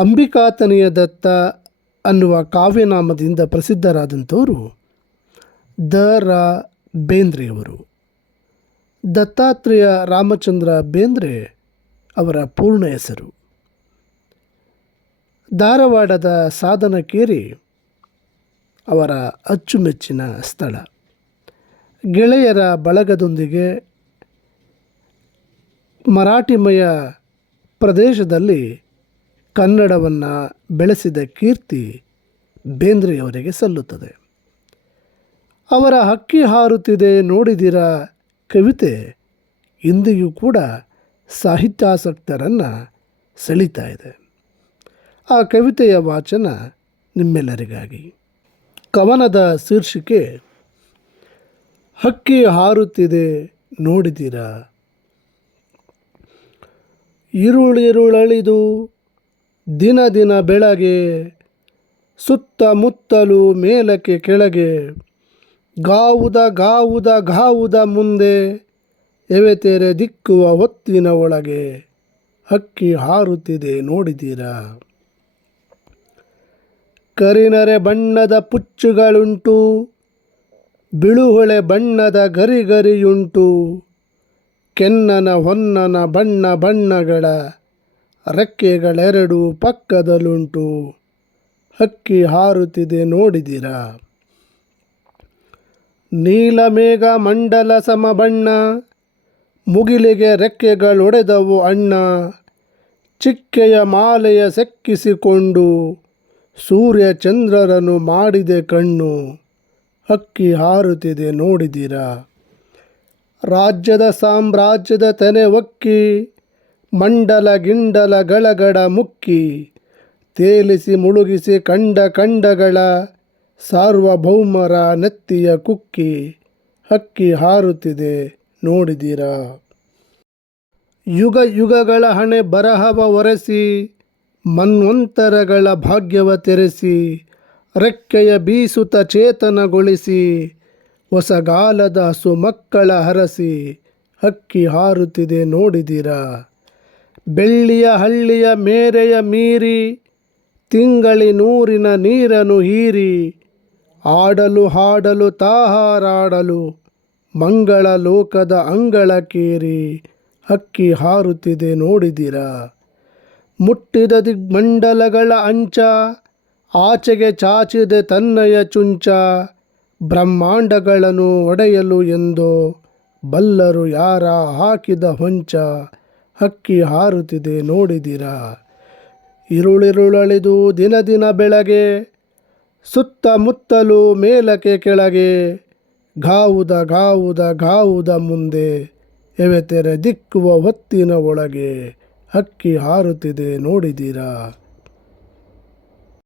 ಅಂಬಿಕಾತನಯ ದತ್ತ ಅನ್ನುವ ಕಾವ್ಯನಾಮದಿಂದ ಪ್ರಸಿದ್ಧರಾದಂಥವರು ದ ರಾ ಬೇಂದ್ರೆಯವರು. ದತ್ತಾತ್ರೇಯ ರಾಮಚಂದ್ರ ಬೇಂದ್ರೆ ಅವರ ಪೂರ್ಣ ಹೆಸರು. ಧಾರವಾಡದ ಸಾಧನಕೇರಿ ಅವರ ಅಚ್ಚುಮೆಚ್ಚಿನ ಸ್ಥಳ. ಗೆಳೆಯರ ಬಳಗದೊಂದಿಗೆ ಮರಾಠಿಮಯ ಪ್ರದೇಶದಲ್ಲಿ ಕನ್ನಡವನ್ನು ಬೆಳೆಸಿದ ಕೀರ್ತಿ ಬೇಂದ್ರೆಯವರಿಗೆ ಸಲ್ಲುತ್ತದೆ. ಅವರ ಹಕ್ಕಿ ಹಾರುತ್ತಿದೆ ನೋಡಿದಿರ ಕವಿತೆ ಇಂದಿಗೂ ಕೂಡ ಸಾಹಿತ್ಯಾಸಕ್ತರನ್ನು ಸೆಳೀತಾ ಇದೆ. ಆ ಕವಿತೆಯ ವಾಚನ ನಿಮ್ಮೆಲ್ಲರಿಗಾಗಿ. ಕವನದ ಶೀರ್ಷಿಕೆ ಹಕ್ಕಿ ಹಾರುತ್ತಿದೆ ನೋಡಿದಿರ. ಇರುಳಿರುಳಳಿದು ದಿನ ದಿನ ಬೆಳಗ್ಗೆ, ಸುತ್ತಮುತ್ತಲು ಮೇಲಕ್ಕೆ ಕೆಳಗೆ, ಗಾವುದ ಗಾವುದ ಗಾವುದ ಮುಂದೆ, ಎವೆತೆರೆ ದಿಕ್ಕುವ ಹೊತ್ತಿನ ಒಳಗೆ, ಹಕ್ಕಿ ಹಾರುತ್ತಿದೆ ನೋಡಿದಿರ. ಕರಿನರೆ ಬಣ್ಣದ ಪುಚ್ಚುಗಳುಂಟು, ಬಿಳುಹೊಳೆ ಬಣ್ಣದ ಗರಿಗರಿಯುಂಟು, ಕೆನ್ನನ ಹೊನ್ನನ ಬಣ್ಣ ಬಣ್ಣಗಳ ರೆಕ್ಕೆಗಳೆರಡು ಪಕ್ಕದಲ್ಲುಂಟು, ಹಕ್ಕಿ ಹಾರುತ್ತಿದೆ ನೋಡಿದಿರ. ನೀಲಮೇಘ ಮಂಡಲ ಸಮಬಣ್ಣ, ಮುಗಿಲಿಗೆ ರೆಕ್ಕೆಗಳೊಡೆದವು ಅಣ್ಣ, ಚಿಕ್ಕೆಯ ಮಾಲೆಯ ಸೆಕ್ಕಿಸಿಕೊಂಡು, ಸೂರ್ಯ ಚಂದ್ರರನ್ನು ಮಾಡಿದೆ ಕಣ್ಣು, ಹಕ್ಕಿ ಹಾರುತ್ತಿದೆ ನೋಡಿದಿರ. ರಾಜ್ಯದ ಸಾಮ್ರಾಜ್ಯದ ತೆನೆ ಒಕ್ಕಿ, ಮಂಡಲ ಗಿಂಡಲ ಗಳಗಡ ಮುಕ್ಕಿ, ತೇಲಿಸಿ ಮುಳುಗಿಸಿ ಕಂಡ ಕಂಡಗಳ ಸಾರ್ವಭೌಮರ ನೆತ್ತಿಯ ಕುಕ್ಕಿ, ಹಕ್ಕಿ ಹಾರುತ್ತಿದೆ ನೋಡಿದಿರ. ಯುಗ ಯುಗಗಳ ಹಣೆ ಬರಹವ ಒರೆಸಿ, ಮನ್ವಂತರಗಳ ಭಾಗ್ಯವ ತೆರೆಸಿ, ರೆಕ್ಕೆಯ ಬೀಸುತ್ತ ಚೇತನಗೊಳಿಸಿ, ಹೊಸಗಾಲದ ಹಸು ಮಕ್ಕಳ ಹರಸಿ, ಹಕ್ಕಿ ಹಾರುತ್ತಿದೆ ನೋಡಿದಿರ. ಬೆಳ್ಳಿಯ ಹಳ್ಳಿಯ ಮೇರೆಯ ಮೀರಿ, ತಿಂಗಳಿನೂರಿನ ನೀರನ್ನು ಹೀರಿ, ಆಡಲು ಹಾಡಲು ತಾಹಾರಾಡಲು, ಮಂಗಳ ಲೋಕದ ಅಂಗಳಕ್ಕೇರಿ, ಹಕ್ಕಿ ಹಾರುತ್ತಿದೆ ನೋಡಿದಿರ. ಮುಟ್ಟಿದ ದಿಗ್ಮಂಡಲಗಳ ಅಂಚ, ಆಚೆಗೆ ಚಾಚಿದೆ ತನ್ನಯ ಚುಂಚ, ಬ್ರಹ್ಮಾಂಡಗಳನ್ನು ಒಡೆಯಲು ಎಂದೋ, ಬಲ್ಲರು ಯಾರ ಹಾಕಿದ ಹೊಂಚ, ಹಕ್ಕಿ ಹಾರುತ್ತಿದೆ ನೋಡಿದಿರ. ಇರುಳಿರುಳಳಿದು ದಿನ ದಿನ ಬೆಳಗ್ಗೆ, ಸುತ್ತಮುತ್ತಲು ಮೇಲಕ್ಕೆ ಕೆಳಗೆ, ಗಾವುದ ಗಾವುದ ಗಾವುದ ಮುಂದೆ, ಎವೆತೆರೆ ದಿಕ್ಕುವ ಹೊತ್ತಿನ ಒಳಗೆ, ಹಕ್ಕಿ ಹಾರುತ್ತಿದೆ ನೋಡಿದಿರ.